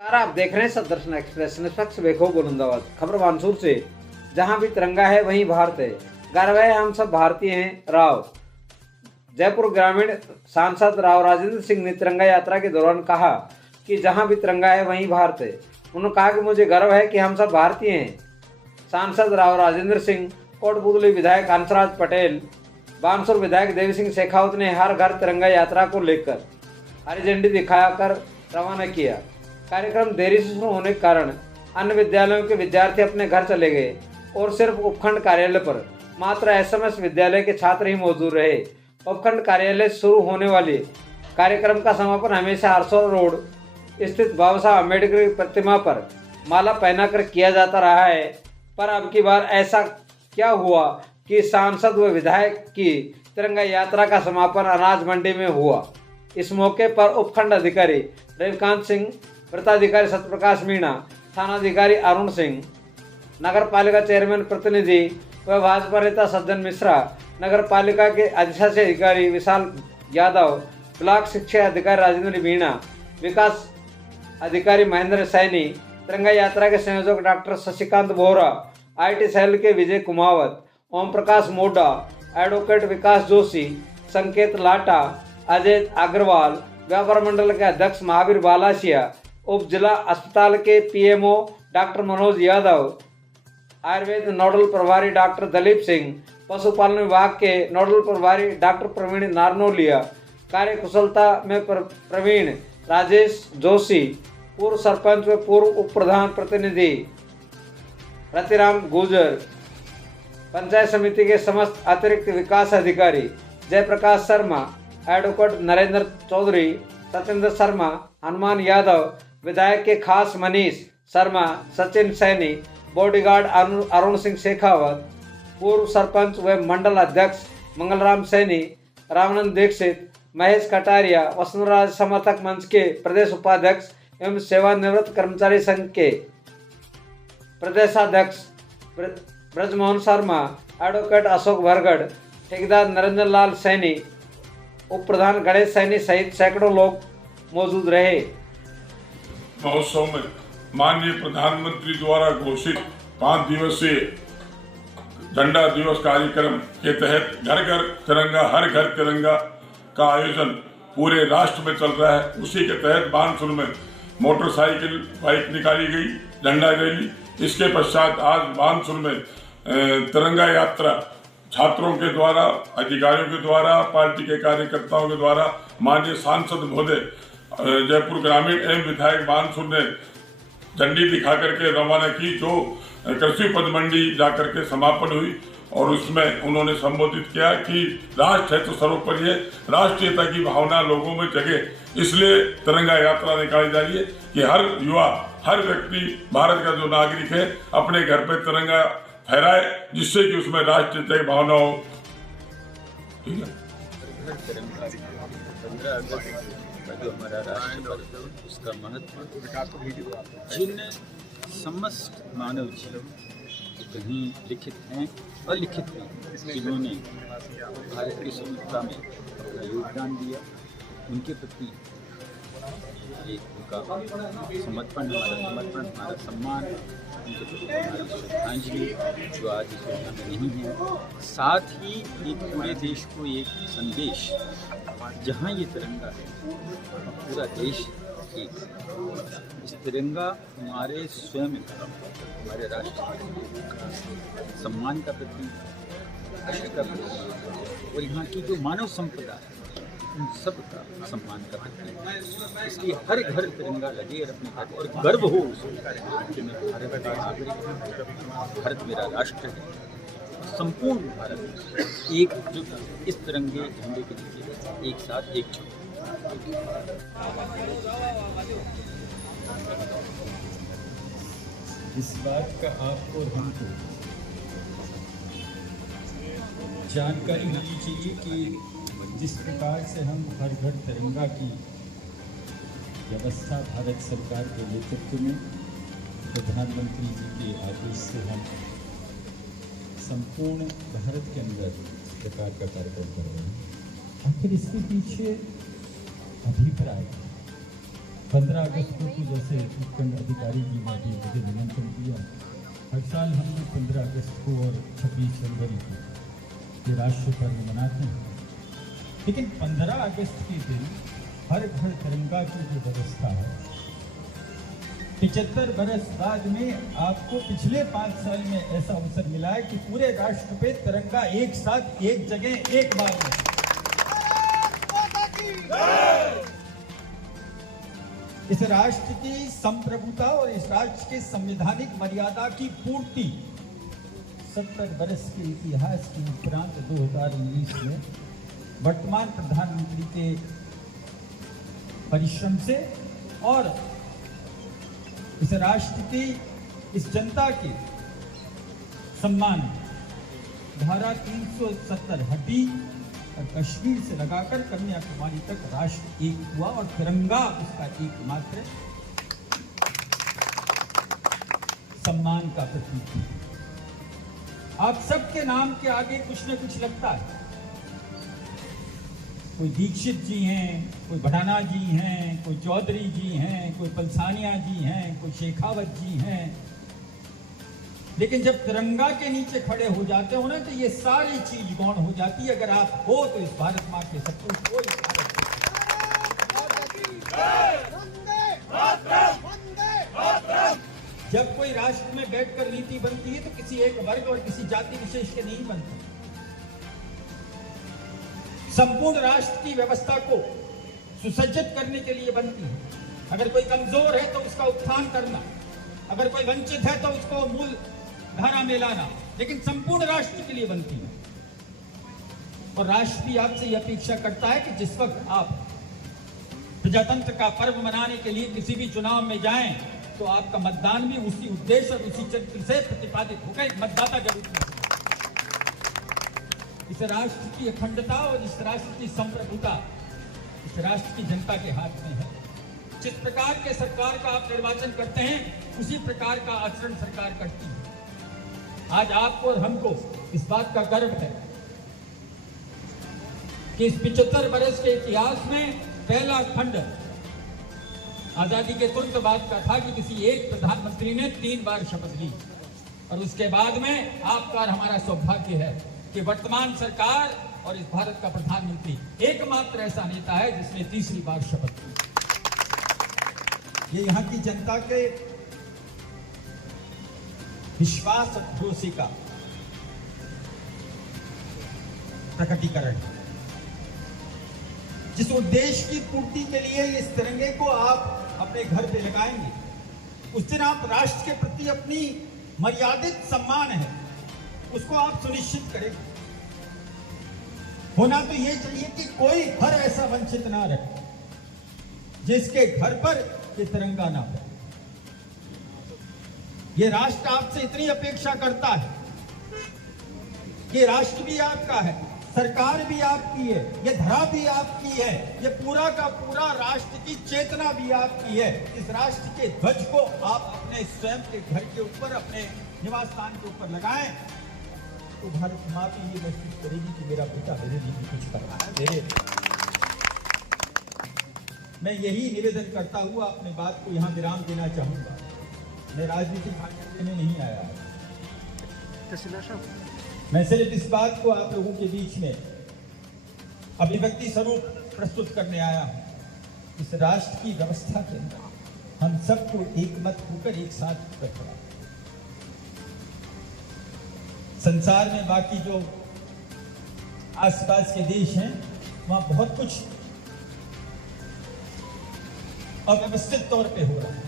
आप देख रहे हैं सदर्शन एक्सप्रेस, निष्पक्ष बेखौफ बुलंदाबाद। खबर मानसूर से, जहां भी तिरंगा है वहीं भारत है, गर्व है हम सब भारतीय हैं। राव जयपुर ग्रामीण सांसद राव राजेंद्र सिंह ने तिरंगा यात्रा के दौरान कहा कि जहां भी तिरंगा है वहीं भारत है। उन्होंने कहा कि मुझे गर्व है कि हम सब भारतीय हैं। सांसद राव राजेंद्र सिंह, कोटपुतली विधायक हंसराज पटेल, बानसूर विधायक देवी सिंह शेखावत ने हर घर तिरंगा यात्रा को लेकर हरी झंडी दिखाकर रवाना किया। कार्यक्रम देरी से शुरू होने के कारण अन्य विद्यालयों के विद्यार्थी अपने घर चले गए और सिर्फ उपखंड कार्यालय पर मात्र एसएमएस विद्यालय के छात्र ही मौजूद रहे। उपखंड कार्यालय शुरू होने वाले कार्यक्रम का समापन हमेशा हरसौर रोड स्थित बाबा साहब अम्बेडकर की प्रतिमा पर माला पहनाकर किया जाता रहा है, पर अब की बार ऐसा क्या हुआ कि सांसद व विधायक की तिरंगा यात्रा का समापन अनाज मंडी में हुआ। इस मौके पर उपखंड अधिकारी रविकांत सिंह, वृत्ताधिकारी सत्यप्रकाश मीणा, थानाधिकारी अरुण सिंह, नगर पालिका चेयरमैन प्रतिनिधि व भाजपा नेता सज्जन मिश्रा, नगर पालिका के अधिशासी अधिकारी विशाल यादव, ब्लॉक शिक्षा अधिकारी राजेंद्र मीणा, विकास अधिकारी महेंद्र सैनी, तिरंगा यात्रा के संयोजक doctor Shashikant Bohra, IT cell के विजय कुमावत, ओम प्रकाश मोडा, एडवोकेट विकास जोशी, संकेत लाटा, अजय अग्रवाल, व्यापार मंडल के अध्यक्ष महावीर बालासिया, उप जिला अस्पताल के PMO doctor Manoj Yadav, Ayurveda nodal प्रभारी डॉक्टर दलीप सिंह, पशुपालन विभाग के नोडल प्रभारी डॉक्टर प्रवीण नारनोलिया, कार्य कुशलता में प्रवीण राजेश जोशी, पूर्व सरपंच व पूर्व उप प्रधान प्रतिनिधि रतिराम गुर्जर, पंचायत समिति के समस्त अतिरिक्त विकास अधिकारी जयप्रकाश शर्मा, एडवोकेट नरेंद्र चौधरी, सत्येंद्र शर्मा, हनुमान यादव, विधायक के खास मनीष शर्मा, सचिन सैनी, बॉडीगार्ड अरुण सिंह शेखावत, पूर्व सरपंच व मंडल अध्यक्ष मंगलराम सैनी, रामानंद दीक्षित, महेश कटारिया, वसुंधरा समर्थक मंच के प्रदेश उपाध्यक्ष एवं सेवानिवृत्त कर्मचारी संघ के प्रदेशाध्यक्ष ब्रजमोहन शर्मा, एडवोकेट अशोक भरगढ़, ठेकेदार नरेंद्र लाल सैनी, उप प्रधान गणेश सैनी सहित सैकड़ों लोग मौजूद रहे। महोत्सव में माननीय प्रधानमंत्री द्वारा घोषित 5 दिवसीय झंडा दिवस कार्यक्रम के तहत घर घर तिरंगा, हर घर तिरंगा का आयोजन पूरे राष्ट्र में चल रहा है। उसी के तहत बानसूर में मोटरसाइकिल बाइक निकाली गई, झंडा रैली। इसके पश्चात आज बानसूर में तिरंगा यात्रा छात्रों के द्वारा, अधिकारियों के द्वारा, पार्टी के कार्यकर्ताओं के द्वारा माननीय सांसद महोदय जयपुर ग्रामीण एवं विधायक बानसूर ने झंडी दिखा करके रवाना की, जो कृषि उपज मंडी जाकर के समापन हुई और उसमें उन्होंने संबोधित किया कि राष्ट्र है तो सर्वोपरि है, राष्ट्रीयता की भावना लोगों में जगे, इसलिए तिरंगा यात्रा निकाली जा रही है कि हर युवा, हर व्यक्ति भारत का जो नागरिक है अपने घर पे तिरंगा फहराए, जिससे कि उसमें राष्ट्रीयता की भावना हो। ठीक है, 15 अगस्त का जो हमारा राष्ट्र पर्व है उसका महत्व जिन समस्त मानव जीवन कहीं लिखित हैं, अलिखित हैं, जिन्होंने भारत की स्वतंत्रता में अपना योगदान दिया, उनके प्रति एक उनका समर्पण, हमारा सम्मान, उनके प्रति हमारी श्रद्धांजलि जो आज इस दुनिया में नहीं है। साथ ही एक पूरे देश को एक संदेश, जहाँ ये तिरंगा है पूरा देश एक, इस तिरंगा हमारे स्वयं हमारे राष्ट्र सम्मान का प्रतीक, राष्ट्र का प्रतीक और यहाँ की जो मानव संपदा है उन सब का सम्मान का प्रतीक। इसलिए हर घर तिरंगा लगे और अपने घर और गर्व हो उसको कि मैं भारत का नागरिक हूँ, भारत मेरा राष्ट्र है। संपूर्ण भारत एकजुट इस तिरंगे झंडे के नीचे एक साथ एकजुट। इस बात का आपको और हमको जानकारी होनी चाहिए कि जिस प्रकार से हम हर घर तिरंगा की व्यवस्था भारत सरकार के नेतृत्व में प्रधानमंत्री जी के आदेश से हम संपूर्ण भारत के अंदर इस प्रकार का कार्यक्रम कर रहे हैं। आखिर इसके पीछे अभिप्राय 15 अगस्त को जैसे उपखंड अधिकारी जी ने भी मुझे निमंत्रण दिया, हर साल हम लोग 15 अगस्त को और 26 जनवरी को ये राष्ट्रीय पर्व मनाते हैं। लेकिन 15 अगस्त के दिन हर घर तिरंगा की जो व्यवस्था है, 75 बरस बाद में आपको पिछले 5 साल में ऐसा अवसर मिला है कि पूरे राष्ट्र पे तिरंगा एक साथ एक जगह एक बार में। इस राष्ट्र की संप्रभुता और इस राष्ट्र के संवैधानिक मर्यादा की पूर्ति 70 बरस के इतिहास के उपरांत 2019 में वर्तमान प्रधानमंत्री के परिश्रम से और इस राष्ट्र की इस जनता के सम्मान धारा 370 हटी और कश्मीर से लगाकर कन्याकुमारी तक राष्ट्र एक हुआ और तिरंगा उसका एकमात्र सम्मान का प्रतीक है। आप सबके नाम के आगे कुछ न कुछ लगता है। कोई दीक्षित जी हैं, कोई भडाना जी हैं, कोई चौधरी जी हैं, कोई पलसानिया जी हैं, कोई शेखावत जी हैं, लेकिन जब तिरंगा के नीचे खड़े हो जाते हो ना तो ये सारी चीज गौण हो जाती है। अगर आप हो तो इस भारत माँ के सपूत हो, इस भारत जब कोई राष्ट्र में बैठकर नीति बनती है तो किसी एक वर्ग और किसी जाति विशेष के नहीं बनती, संपूर्ण राष्ट्र की व्यवस्था को सुसज्जित करने के लिए बनती है। अगर कोई कमजोर है तो उसका उत्थान करना, अगर कोई वंचित है तो उसको मूल धारा में लाना, लेकिन संपूर्ण राष्ट्र के लिए बनती है। और राष्ट्र भी आपसे यह अपेक्षा करता है कि जिस वक्त आप प्रजातंत्र का पर्व मनाने के लिए किसी भी चुनाव में जाएं तो आपका मतदान भी उसी उद्देश्य और उसी चरित्र से प्रतिपादित होगा। एक मतदाता के रूप में इस राष्ट्र की अखंडता और इस राष्ट्र की संप्रभुता इस राष्ट्र की जनता के हाथ में है। जिस प्रकार के सरकार का आप निर्वाचन करते हैं उसी प्रकार का आचरण सरकार करती है। आज आपको और हमको इस बात का गर्व है कि इस 75 बरस के इतिहास में पहला खंड आजादी के तुरंत बाद का था कि किसी एक प्रधानमंत्री ने 3 बार शपथ ली, और उसके बाद में आपका और हमारा सौभाग्य है कि वर्तमान सरकार और इस भारत का प्रधानमंत्री एकमात्र ऐसा नेता है जिसने 3री बार शपथ ली। ये यहाँ की जनता के विश्वास और भरोसे का प्रकटीकरण है। जिस उद्देश्य की पूर्ति के लिए इस तिरंगे को आप अपने घर पे लगाएंगे, उस दिन आप राष्ट्र के प्रति अपनी मर्यादित सम्मान है उसको आप सुनिश्चित करेंगे। होना तो ये चाहिए कि कोई घर ऐसा वंचित ना रहे जिसके घर पर ये तिरंगा ना हो। ये राष्ट्र आपसे इतनी अपेक्षा करता है कि राष्ट्र भी आपका है, सरकार भी आपकी है, ये धरा भी आपकी है, ये पूरा का पूरा राष्ट्र की चेतना भी आपकी है। इस राष्ट्र के ध्वज को आप अपने स्वयं के घर के ऊपर, अपने निवास स्थान के ऊपर लगाएं तो भारत माँ भी ये महसूस करेगी कि मेरा बेटा मेरे लिए भी कुछ कर रहा है। मैं यही निवेदन करता हुआ अपने बात को यहाँ विराम देना चाहूंगा। मैं राजनीतिक भागीदारी में नहीं आया, मैं सिर्फ इस बात को आप लोगों के बीच में अभिव्यक्ति स्वरूप प्रस्तुत करने आया हूं। इस राष्ट्र की व्यवस्था के अंदर हम सबको एकमत होकर एक साथ रखना। संसार में बाकी जो आसपास के देश हैं वहां बहुत कुछ अव्यवस्थित तौर पे हो रहा है।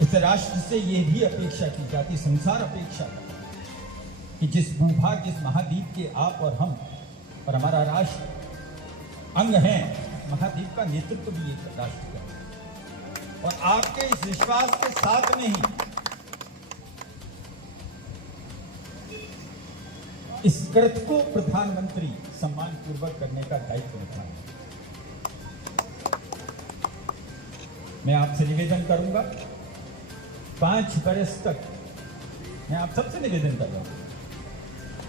इस राष्ट्र से यह भी अपेक्षा की जाती, संसार अपेक्षा करता कि जिस भूभाग, जिस महाद्वीप के आप और हम और हमारा राष्ट्र अंग हैं, महाद्वीप का नेतृत्व भी एक राष्ट्र का। और आपके इस विश्वास के साथ में ही इस कृत्य को प्रधानमंत्री सम्मान पूर्वक करने का दायित्व उठाना है। मैं आपसे निवेदन करूंगा, 5 बरस तक मैं आप सबसे निवेदन कर रहा हूं,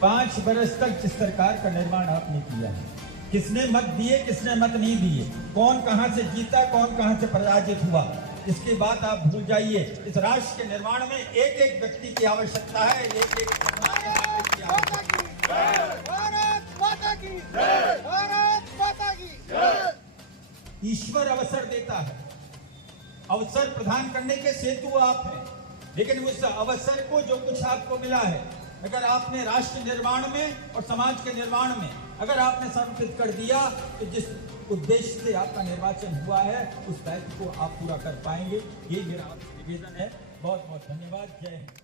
5 बरस तक जिस सरकार का निर्माण आपने किया है, किसने मत दिए, किसने मत नहीं दिए, कौन कहां से जीता, कौन कहां से पराजित हुआ, इसकी बात आप भूल जाइए। इस राष्ट्र के निर्माण में एक एक व्यक्ति की आवश्यकता है, एक एक ईश्वर अवसर देता है, अवसर प्रदान करने के सेतु आप हैं, लेकिन उस अवसर को जो कुछ आपको मिला है, अगर आपने राष्ट्र निर्माण में और समाज के निर्माण में अगर आपने समर्पित कर दिया तो जिस उद्देश्य से आपका निर्वाचन हुआ है उस दायित्व को आप पूरा कर पाएंगे। ये मेरा आपसे निवेदन है। बहुत बहुत धन्यवाद। जय हिंद।